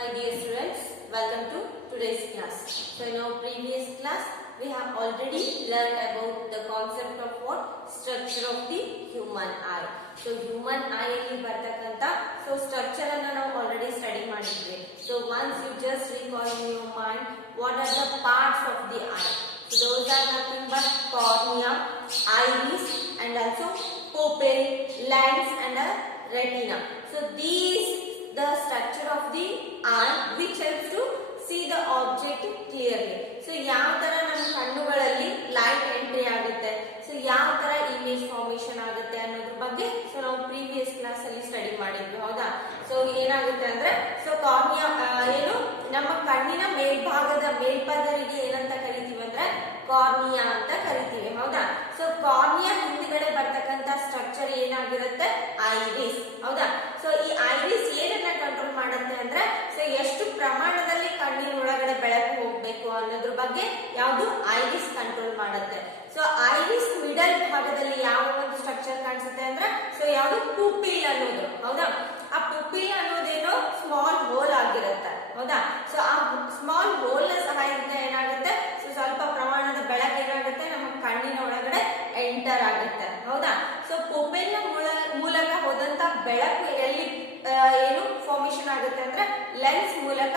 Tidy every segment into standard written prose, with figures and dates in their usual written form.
My dear students, welcome to today's class. So in our previous class, we have already learned about the concept of what? Structure of the human eye. So human eye alli bartakanta so structure anna ನಾವು already study ಮಾಡಿದ್ವಿ. So once you just recall in your mind what are the parts of the eye. So those are nothing but cornea, iris and also pupil, lens and a retina. So these the structure of the eye which helps to see the object clearly. So ಯಾವ ತರ ನಮ್ಮ ಕಣ್ಣುಗಳಲ್ಲಿ light entry ಆಗುತ್ತೆ, so ಯಾವ ತರ image formation ಆಗುತ್ತೆ ಅನ್ನೋದ್ರ ಬಗ್ಗೆ so ನಾವು ಪ್ರೀವಿಯಸ್ ಕ್ಲಾಸ್ ಅಲ್ಲಿ ಸ್ಟಡಿ ಮಾಡಿದ್ವಿ, ಹೌದಾ? ಸೊ ಏನಾಗುತ್ತೆ ಅಂದ್ರೆ ಸೊ ಕಾರ್ನಿಯಾ ಏನು ನಮ್ಮ ಕಣ್ಣಿನ ಮೇಲ್ಭಾಗದ ಮೇಲ್ಪದರಿಗೆ ಏನಂತ ಕರಿತೀವಿ ಅಂದ್ರೆ ಕಾರ್ನಿಯಾ ಅಂತ ಕರಿತೀವಿ, ಹೌದಾ? ಸೊ ಕಾರ್ನಿಯಾ ಹಿಂದ್ಗಡೆ ಬರ್ತಕ್ಕಂತ ಸ್ಟ್ರಕ್ಚರ್ ಏನಾಗಿರುತ್ತೆ? ಐರಿಸ್, ಹೌದಾ? ಸೊ ಈ ಐರಿಸ್ ಏನನ್ನ ಕಂಟ್ರೋಲ್ ಮಾಡುತ್ತೆ ಅಂದ್ರೆ ಸೊ ಎಷ್ಟು ಪ್ರಮಾಣದಲ್ಲಿ ಕಣ್ಣಿನ ಒಳಗಡೆ ಬೆಳಕು ಹೋಗ್ಬೇಕು ಅನ್ನೋದ್ರ ಬಗ್ಗೆ ಯಾವುದು ಐರಿಸ್ ಕಂಟ್ರೋಲ್ ಮಾಡುತ್ತೆ. ಸೊ ಐರಿಸ್ ಮಿಡಲ್ ಭಾಗದಲ್ಲಿ ಯಾವ ಒಂದು ಸ್ಟ್ರಕ್ಚರ್ ಕಾಣಿಸುತ್ತೆ ಅಂದ್ರೆ ಸೊ ಯಾವುದು ಪುಪಿಲ್ ಅನ್ನೋದು, ಹೌದಾ? ಆ ಪುಪಿಲ್ ಅನ್ನೋದೇನೋ ಸ್ಮಾಲ್ ಹೋಲ್ ಆಗಿರುತ್ತೆ, ಹೌದಾ? ಸೊ ಆ ಸ್ಮಾಲ್ ಹೋಲ್ ನ ಸಹಾಯದಿಂದ ಏನಾಗುತ್ತೆ ಸೊ ಸ್ವಲ್ಪ ಪ್ರಮಾಣದ ಬೆಳಕು ಏನಾಗುತ್ತೆ ನಮ್ಮ ಕಣ್ಣಿನ ಒಳಗಡೆ ಎಂಟರ್ ಆಗುತ್ತೆ, ಹೌದಾ? ಸೊ ಪುಪಿಲ್ ನ ಮೂಲಕ ಹೋದಂತ ಬೆಳಕು ಎಲ್ಲಿ ಏನು ಫಾರ್ಮೇಶನ್ ಆಗುತ್ತೆ ಅಂದ್ರೆ ಲೆನ್ಸ್ ಮೂಲಕ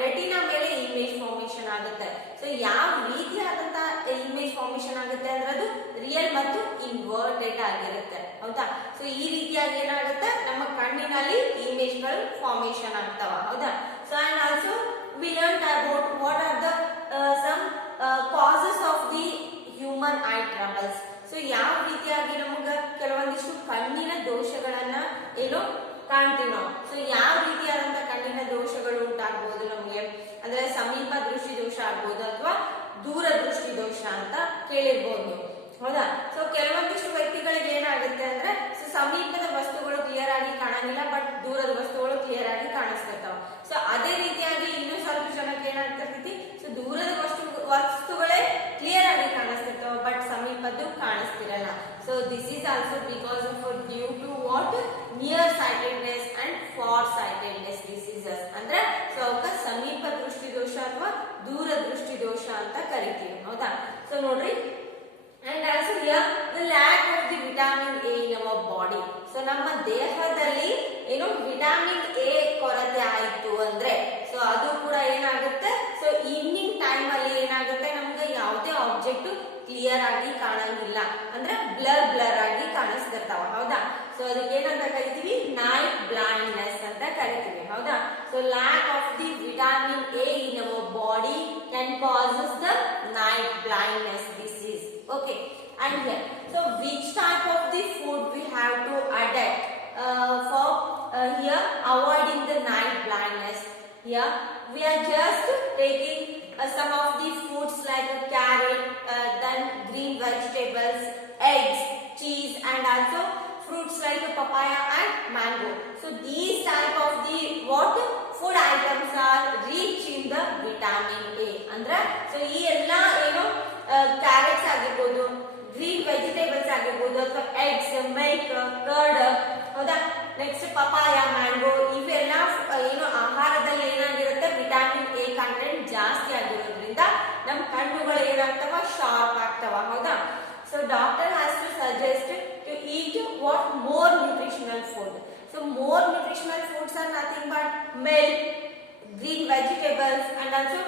ರೆಟಿನಾ ಮೇಲೆ ಇಮೇಜ್ ಫಾರ್ಮೇಶನ್ ಆಗುತ್ತೆ. ಸೊ ಯಾವ ರೀತಿಯಾದಂತ ಇಮೇಜ್ ಫಾರ್ಮೇಶನ್ ಆಗುತ್ತೆ ಅಂದ್ರೆ ಅದು ರಿಯಲ್ ಮತ್ತು ಇನ್ವರ್ಟೆಡ್ ಆಗಿರುತ್ತೆ, ಹೌದಾ? ಸೊ ಈ ರೀತಿಯಾಗಿ ಏನಾಗುತ್ತೆ ನಮ್ಮ ಕಣ್ಣಿನಲ್ಲಿ ಇಮೇಜ್ ಗಳು ಫಾರ್ಮೇಶನ್ ಆಗ್ತಾವ, ಹೌದಾ? So and also we learn about what are the some causes of the human eye troubles. So ಯಾವ ರೀತಿಯಾಗಿ ನಮಗ ಕೆಲವೊಂದಿಷ್ಟು ಕಣ್ಣಿನ ದೋಷಗಳನ್ನ ಏನು ಕಾಣ್ತೀವಿ ನಾವು. ಸೊ ಯಾವ ರೀತಿಯಾದಂತ ಕಣ್ಣಿನ ದೋಷಗಳು ಉಂಟಾಗಬಹುದು ನಮಗೆ ಅಂದ್ರೆ ಸಮೀಪ ದೃಷ್ಟಿ ದೋಷ ಆಗ್ಬೋದು ಅಥವಾ ದೂರ ದೃಷ್ಟಿ ದೋಷ ಅಂತ ಕೇಳಿರ್ಬೋದು, ಹೌದಾ? ಸೊ ಕೆಲವೊಂದಿಷ್ಟು ವ್ಯಕ್ತಿಗಳಿಗೆ ಏನಾಗುತ್ತೆ ಅಂದ್ರೆ ಸೊ ಸಮೀಪದ ವಸ್ತುಗಳು ಕ್ಲಿಯರ್ ಆಗಿ ಕಾಣಂಗಿಲ್ಲ, ಬಟ್ ದೂರದ ವಸ್ತುಗಳು ಕ್ಲಿಯರ್ ಆಗಿ ಕಾಣಿಸ್ತಿರ್ತಾವ. ಸೊ ಅದೇ ರೀತಿಯಾಗಿ ಇನ್ನೂ ಸ್ವಲ್ಪ ಜನಕ್ಕೆ ಏನಾಗ್ತಿರ್ತೈತಿ ಸೊ ದೂರದ ವಸ್ತುಗಳೇ ಕ್ಲಿಯರ್ ಆಗಿ ಕಾಣಿಸ್ತಿರ್ತಾವ, ಬಟ್ ಸಮೀಪದ್ದು ಕಾಣಿಸ್ತಿರಲ್ಲ. So this is also because of due to what near sightedness and far sightedness diseases ಅಂದ್ರೆ ಸೊ ಅವಕ್ಕ ಸಮೀಪ ದೃಷ್ಟಿ ದೋಷ ಅಥವಾ ದೂರ ದೃಷ್ಟಿ ದೋಷ ಅಂತ ಕರಿತೀವಿ, ಹೌದಾ? ಸೊ ನೋಡ್ರಿ, and also here the lack of the vitamin A in our body. So ನಮ್ಮ ದೇಹದಲ್ಲಿ ಏನು ವಿಟಮಿನ್ ಎ ಕೊರತೆ ಆಯ್ತು ಅಂದ್ರೆ ಸೊ ಅದು ಕೂಡ ಏನಾಗುತ್ತೆ ಸೊ ಈವ್ನಿಂಗ್ ಟೈಮ್ ಅಲ್ಲಿ ಏನಾಗುತ್ತೆ ನಮ್ಗೆ ಯಾವುದೇ ಆಬ್ಜೆಕ್ಟ್ ಕ್ಲಿಯರ್ ಆಗಿ ಕಾಣಂಗಿಲ್ಲ ಅಂದ್ರೆ ಬ್ಲರ್ ಆಗಿ ಕಾಣಿಸ್ತಿರ್ತಾವ, ಹೌದಾ? ಸೊ ಅದಕ್ಕೆ ಏನಂತ ಕರಿತೀವಿ? ನೈಟ್ ಬ್ಲೈಂಡ್ನೆಸ್ ಅಂತ ಕರಿತೀವಿ, ಹೌದಾ? So lack of the vitamin A in our body can causes the night blindness disease. Okay, and here so which type of the food we have to adapt for here avoiding the night blindness? Here we are just taking some of the foods like carrot, then green vegetables, eggs, cheese and also fruits like papaya and mango. So these type of the what food items are rich in the vitamin A. ಅಂದ್ರೆ so ಈ ಎಲ್ಲಾ ಏನು carrots ಆಗಿರ್ಬೋದು, green vegetables ಆಗಿರ್ಬೋದು ಅಥವಾ eggs, milk, curd, ಹೌದಾ? Next papaya, mango ಇವೆಲ್ಲ ಏನು ಆಹಾರದಲ್ಲಿ ಏನಾಗಿರುತ್ತೆ ವಿಟಮಿನ್ ಎ ಕಂಟೆಂಟ್ ಜಾಸ್ತಿ ಆಗಿರೋದ್ರಿಂದ ನಮ್ಮ ಕಣ್ಣುಗಳು ಏನಾಗ್ತಾವ ಶಾರ್ಪ್ ಆಗ್ತಾವ, ಹೌದಾ? So doctor has to suggest to eat what more nutritional food. So more nutritional foods are nothing but milk, green vegetables and also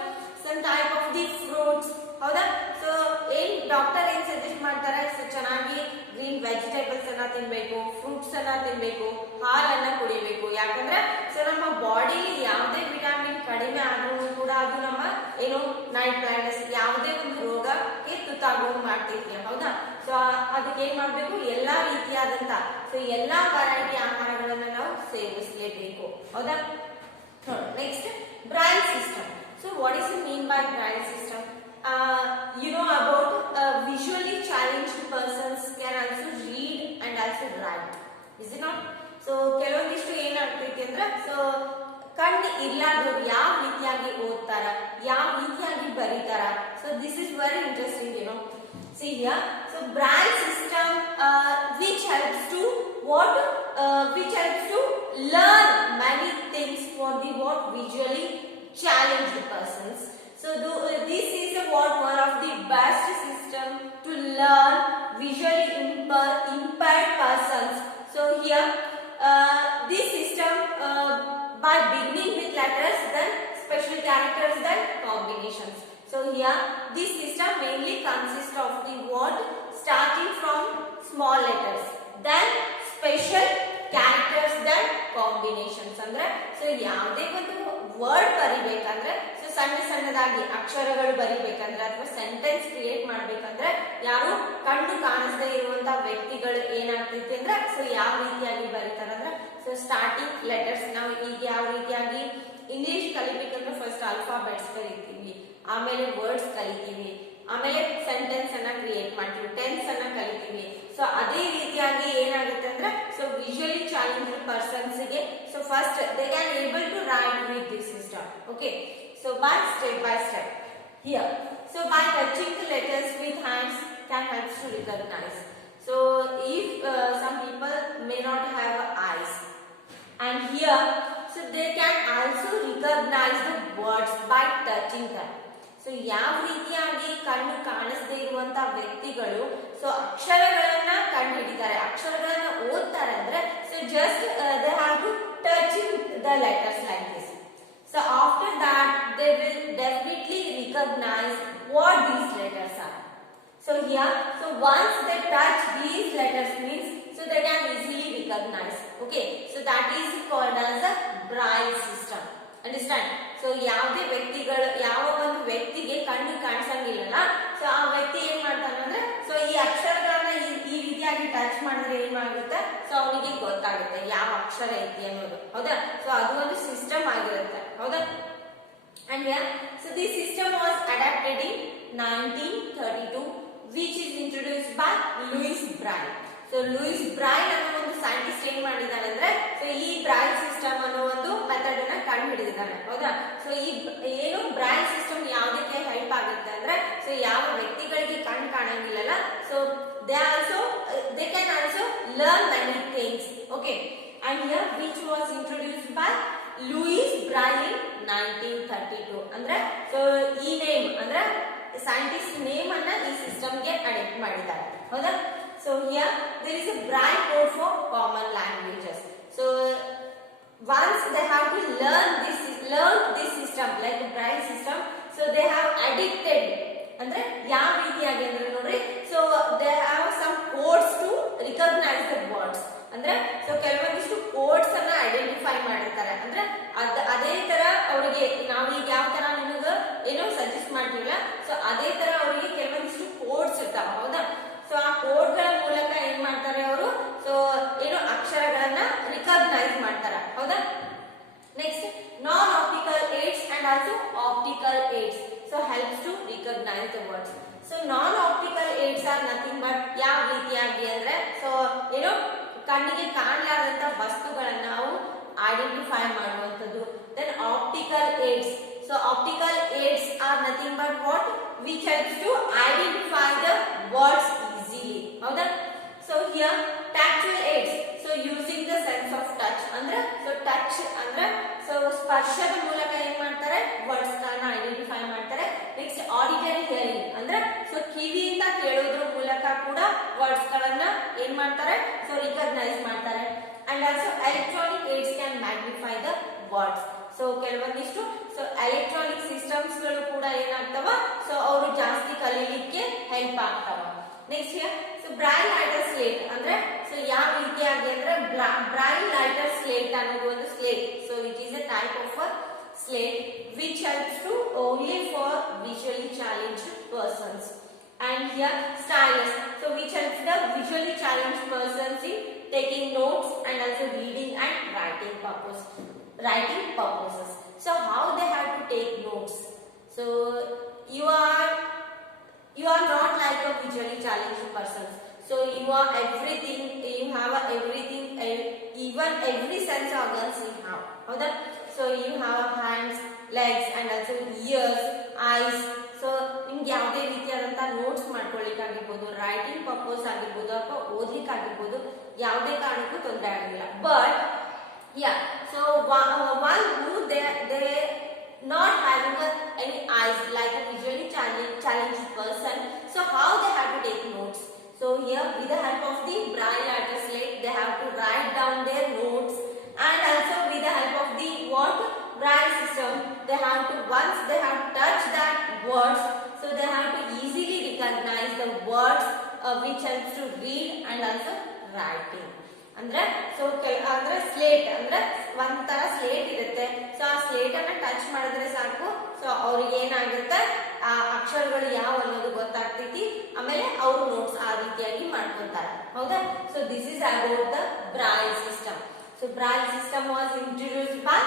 some type of the fruits, ಹೌದಾ? So ಏನ್ doctor ಏನ್ suggest ಮಾಡ್ತಾರೆ so ಚೆನ್ನಾಗಿ green vegetables ಅನ್ನ ತಿನ್ಬೇಕು, fruits ಅನ್ನ ತಿನ್ಬೇಕು, ಹಾಲನ್ನ ಕುಡಿಬೇಕು. ಯಾಕಂದ್ರೆ ಸೊ ನಮ್ಮ ಬಾಡಿಲಿ ಯಾವುದೇ ವಿಟಮಿನ್ ಕಡಿಮೆ ಆದ್ರೂ ಕೂಡ ಅದು ನಮ್ಮ ಏನು ನೈಟ್ ಬ್ಲೈಂಡ್ನೆಸ್ ಯಾವುದೇ ಒಂದು ರೋಗಕ್ಕೆ ತುತ್ತಾಗುವ ಮಾಡ್ತಿದ್ವಿ, ಹೌದಾ? ಸೊ ಅದಕ್ಕೆ ಏನ್ ಮಾಡ್ಬೇಕು? ಎಲ್ಲಾ ರೀತಿಯಾದಂತ ಸೊ ಎಲ್ಲಾ ವೆರೈಟಿ ಆಹಾರಗಳನ್ನ ನಾವು ಸೇವಿಸಲೇಬೇಕು, ಹೌದಾ? Next brain system. So what is mean by brain system? You know about visually challenged persons can also read and also write, is it not? So ಕೆಲವೊಂದಿಷ್ಟು ಏನಾಗ್ತೈತಿ ಅಂದ್ರೆ ಸೊ ಕಣ್ಣು ಇರ್ಲಾರ್ದವ್ರು ಯಾವ ರೀತಿಯಾಗಿ ಓದ್ತಾರ, ಯಾವ ರೀತಿಯಾಗಿ ಬರೀತಾರ. So this is very interesting, you know. See here, so brain system which helps to what which helps to learn many things for the what visually characters than combinations. So here this system mainly consists of the word starting from small letters, then special characters than combinations. ಅಂದ್ರೆ so ಯಾವುದೇ ಒಂದು word ಬರಿಬೇಕಂದ್ರೆ so ಸಣ್ಣ ಸಣ್ಣದಾಗಿ ಅಕ್ಷರಗಳು ಬರಿಬೇಕಂದ್ರೆ ಅಥವಾ sentence create ಮಾಡ್ಬೇಕಂದ್ರೆ ಯಾರು ಕಣ್ಣು ಕಾಣಿಸದೇ ಇರುವಂತ ವ್ಯಕ್ತಿಗಳು ಏನಾಗ್ತೈತಿ ಅಂದ್ರೆ ಸೊ ಯಾವ ರೀತಿಯಾಗಿ ಬರೀತಾರಂದ್ರೆ ಸೊ ಸ್ಟಾರ್ಟಿಂಗ್ ಲೆಟರ್ಸ್ ನಾವು ಈಗ ಯಾವ ರೀತಿಯಾಗಿ ಇಂಗ್ಲಿಷ್ ಕಲಿಬೇಕಂದ್ರೆ ಫಸ್ಟ್ ಆಲ್ಫಾಬೆಟ್ಸ್ ಕಲಿತೀವಿ, ಆಮೇಲೆ ವರ್ಡ್ಸ್ ಕಲಿತೀವಿ, ಆಮೇಲೆ ಸೆಂಟೆನ್ಸ್ ಅನ್ನ ಕ್ರಿಯೇಟ್ ಮಾಡ್ತೀವಿ, ಟೆನ್ಸ್ ಅನ್ನ ಕಲಿತೀವಿ. ಸೊ ಅದೇ ರೀತಿಯಾಗಿ ಏನಾಗುತ್ತೆ ಅಂದ್ರೆ ಸೊ ವಿಜುವಲಿ ಚಾಲೆಂಜ್ಡ್ ಪರ್ಸನ್ಸ್ ಗೆ so first they can able to write with this system. Okay, so by step here. So by touching the letters with hands can help to recognize. So if some people may not have eyes, and here so they can also recognize the words by touching them. So ಯಾವ ರೀತಿಯಾಗಿ ಕಣ್ಣು ಕಾಣಿಸದೇ ಇರುವಂತ ವ್ಯಕ್ತಿಗಳು so ಅಕ್ಷರಗಳನ್ನ ಕಂಡು ಹಿಡಿತಾರೆ, ಅಕ್ಷರಗಳನ್ನ ಓದ್ತಾರೆ ಅಂದ್ರೆ so just they have to touching the letters like this. So after that they will definitely recognize what these letters are. So here, so once they touch these letters means so they can easily recognize. Okay, so that is called as a braille system. Understand? So ಯಾವುದೇ ವ್ಯಕ್ತಿಗಳು ಯಾವ ಒಂದು ವ್ಯಕ್ತಿಗೆ ಕಣ್ಣು ಕಾಣಿಸಂಗಿಲ್ಲ so ಆ ವ್ಯಕ್ತಿ ಏನ್ ಮಾಡ್ತಾನೆ ಅಂದ್ರೆ ಸೊ ಈ ಅಕ್ಷರಗಳನ್ನ ಈ ರೀತಿಯಾಗಿ ಟಚ್ ಮಾಡಿದ್ರೆ ಏನಾಗುತ್ತೆ ಸೊ ಅವನಿಗೆ ಗೊತ್ತಾಗುತ್ತೆ ಯಾವ ಅಕ್ಷರ ಐತಿ ಅನ್ನೋದು. ಹೌದಾ? ಸೊ ಅದು ಒಂದು ಸಿಸ್ಟಮ್ ಆಗಿರುತ್ತೆ. ಹೌದಾ? And here, so this system was adapted in 1932, which is introduced by Louis Braille. So Louis Braille ಅನ್ನೋ ಒಂದು ಸೈಂಟಿಸ್ಟ್ ಏನ್ ಮಾಡಿದಾನೆ ಅಂದ್ರೆ ಸೊ ಈ ಬ್ರೈಲ್ ಸಿಸ್ಟಮ್ ಅನ್ನೋ ಒಂದು ಮೆಥಡ್ ಅನ್ನ ಕಂಡು ಹಿಡಿದಿದ್ದಾನೆ. ಹೌದಾ? ಸೊ ಈ ಏನು ಬ್ರೈಲ್ ಸಿಸ್ಟಮ್ ಯಾವ್ದಕ್ಕೆ ಹೆಲ್ಪ್ ಆಗುತ್ತೆ ಅಂದ್ರೆ ಸೊ ಯಾವ ವ್ಯಕ್ತಿಗಳಿಗೆ ಕಣ್ಣು ಕಾಣಂಗಿಲ್ಲಲ್ಲ so they can also learn many things. Okay, and here which was introduced by Louis Braille in 1932. ಅಂದ್ರೆ ಸೊ ಈ ನೇಮ್ ಅಂದ್ರೆ ಸೈಂಟಿಸ್ಟ್ ನೇಮ್ ಅನ್ನ ಈ ಸಿಸ್ಟಮ್ ಗೆ ಅಡಾಪ್ಟ್ ಮಾಡಿದ್ದಾರೆ. ಹೌದಾ? So here there is a Braille code for common languages. So once they have to learn this system like the Braille system, so they have addicted ಅಂದ್ರೆ ಯಾವ ರೀತಿಯಾಗಿ ಅಂದ್ರೆ ನೋಡ್ರಿ so they have some codes to recognize the words. ಅಂದ್ರೆ so ಕೆಲವೊಂದಿಷ್ಟು codes ಅನ್ನ identify ಮಾಡಿರ್ತಾರೆ. ಅಂದ್ರೆ ಅದೇ ತರ ಅವರಿಗೆ ನಾವು ಈಗ ಯಾವ ತರ ನಿಮಗೆ ಏನೋ ಸಜೆಸ್ಟ್ ಮಾಡ್ತೀವಲ್ಲ ಸೊ ಅದೇ ತರ ಅವರಿಗೆ ಕೆಲವೊಂದಿಷ್ಟು ಕೋಡ್ಸ್ ಇರ್ತಾವ. ಹೌದಾ? ಸೊ ಆ ಕೋಡ್ ಗಳ ಮೂಲಕ ಏನ್ ಮಾಡ್ತಾರೆ ಅವರು ಸೊ ಏನೋ ಅಕ್ಷರಗಳನ್ನ ರಿಕಗ್ನೈಸ್ ಮಾಡ್ತಾರೆ. ಹೌದಾ? Next non optical aids and also optical aids so helps to recognise the words. So non optical aids are nothing but ಯಾವ ರೀತಿಯಾಗಿ ಅಂದ್ರೆ ಸೊ ಏನೋ ಕಣ್ಣಿಗೆ ಕಾಣಲಾರದಂತ ವಸ್ತುಗಳನ್ನ ನಾವು ಐಡೆಂಟಿಫೈ ಮಾಡುವಂತದ್ದು. Then optical aids, so optical aids are nothing but what which helps to identify the words easily. ಹೌದಾ? So here tactile aids, so using the sense of touch ಅಂದ್ರೆ so touch ಅಂದ್ರೆ so ಸ್ಪರ್ಶದ ಮೂಲಕ ಏನ್ ಮಾಡ್ತಾರೆ words ಗಳನ್ನ identify ಮಾಡ್ತಾರೆ. Next auditory hearing ಅಂದ್ರೆ ಸೊ ಕಿವಿಯಿಂದ ಕೇಳೋದ್ರ ಮೂಲಕ ಕೂಡ ವರ್ಡ್ಸ್ ಗಳನ್ನ ಏನ್ ಮಾಡ್ತಾರೆ ಸೊ ರಿಕಗ್ನೈಸ್ ಮಾಡ್ತಾರೆ. And also electronic AIDS can magnify the words. So ಕೆಲವೊಂದಿಷ್ಟು ಸೊ ಎಲೆಕ್ಟ್ರಾನಿಕ್ ಸಿಸ್ಟಮ್ಸ್ ಗಳು ಕೂಡ ಏನಾಗ್ತಾವ ಸೊ ಅವರು ಜಾಸ್ತಿ ಕಲೀಲಿಕ್ಕೆ ಹೆಲ್ಪ್ ಆಗ್ತಾವ. Next here so Braille lighter slate ಅಂದ್ರೆ ಸೊ ಯಾವ ರೀತಿಯಾಗಿ ಅಂದ್ರೆ ಬ್ರೈಲ್ ಲೈಟರ್ ಸ್ಲೇಟ್ ಅನ್ನೋದು ಒಂದು slate. So it is A type of a slate which helps to only for visually challenged persons. And here stylus, so which helps the visually challenged persons in taking notes and also reading and writing purposes. So how they have to take notes? So you are not like a visually challenged person. So you are everything, you have everything, even every sense organs you have. Howda? So you have hands, legs and also ears, eyes. So ನಿಮ್ಗೆ ಯಾವುದೇ ರೀತಿಯಾದಂತ notes ಮಾಡ್ಕೊಳ್ಳಿಕ್ಕೆ ಆಗಿರ್ಬೋದು, writing purpose ಆಗಿರ್ಬೋದು ಅಥವಾ ಓದ್ಲಿಕ್ಕೆ ಆಗಿರ್ಬೋದು ಯಾವುದೇ ಕಾರಣಕ್ಕೂ ತೊಂದರೆ ಆಗಿಲ್ಲ. But yeah, so one who they not having any eyes like a visually challenged person, so how they have to take notes? So here with the help of the braille letter slate they have to write down their notes, and also with the help of the what braille system they have to once which helps to read and also writing. ಅಂದ್ರೆ so ಅಂದ್ರೆ slate ಅಂದ್ರೆ ಒಂಥರ slate ಇರುತ್ತೆ. So ಆ slate ಅನ್ನ touch ಮಾಡಿದ್ರೆ ಸಾಕು, so ಅವ್ರಿಗೆ ಏನಾಗುತ್ತೆ ಆ ಅಕ್ಷರಗಳು ಯಾವ ಅನ್ನೋದು ಗೊತ್ತಾಗ್ತೈತಿ. ಆಮೇಲೆ ಅವರು ನೋಟ್ಸ್ ಆ ರೀತಿಯಾಗಿ ಮಾಡ್ಕೊಂತಾರೆ. ಹೌದಾ? So this is about the Braille system. So Braille system was introduced by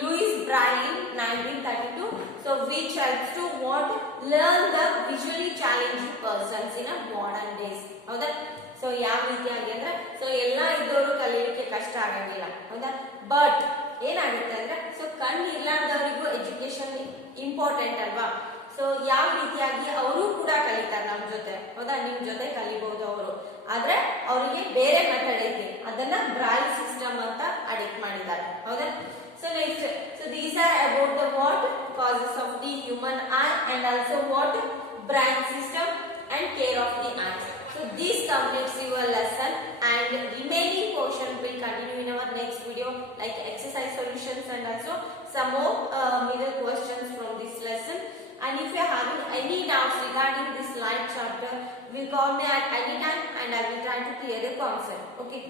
Louis Braille in 1932. So which helps to what learn the visually challenged persons in a modern days. ಹೌದಾ? So ಯಾವ ರೀತಿಯಾಗಿ ಅಂದ್ರೆ so ಎಲ್ಲ ಇದ್ದವರು ಕಲಿಯಲಿಕ್ಕೆ ಕಷ್ಟ ಆಗಂಗಿಲ್ಲ. ಹೌದಾ? But ಏನಾಗುತ್ತೆ ಅಂದ್ರೆ ಸೊ ಕಣ್ಣು ಇರ್ಲಾರ್ದವರಿಗೂ ಎಜುಕೇಶನ್ ಇಂಪಾರ್ಟೆಂಟ್ ಅಲ್ವಾ? ಸೊ ಯಾವ ರೀತಿಯಾಗಿ ಅವರು ಕೂಡ ಕಲಿತಾರೆ ನಮ್ಮ ಜೊತೆ. ಹೌದಾ? ನಿಮ್ ಜೊತೆ ಕಲಿಬಹುದು ಅವರು. ಆದ್ರೆ ಅವರಿಗೆ ಬೇರೆ ಮೆಥಡ್ ಐತಿ, ಅದನ್ನ ಬ್ರೈಲ್ ಸಿಸ್ಟಮ್ ಅಂತ ಅಡಿಕ್ಟ್ ಮಾಡಿದ್ದಾರೆ. ಹೌದಾ? So next, so these are about the what causes of the human I and also what Braille system and care of the eyes. So this completes your lesson and remaining portion will continue in our next video, like exercise solutions and also some more mirror questions from this lesson. And if you are having any doubts regarding this light chapter, will call me at any time and I will try to clear the concept. Okay.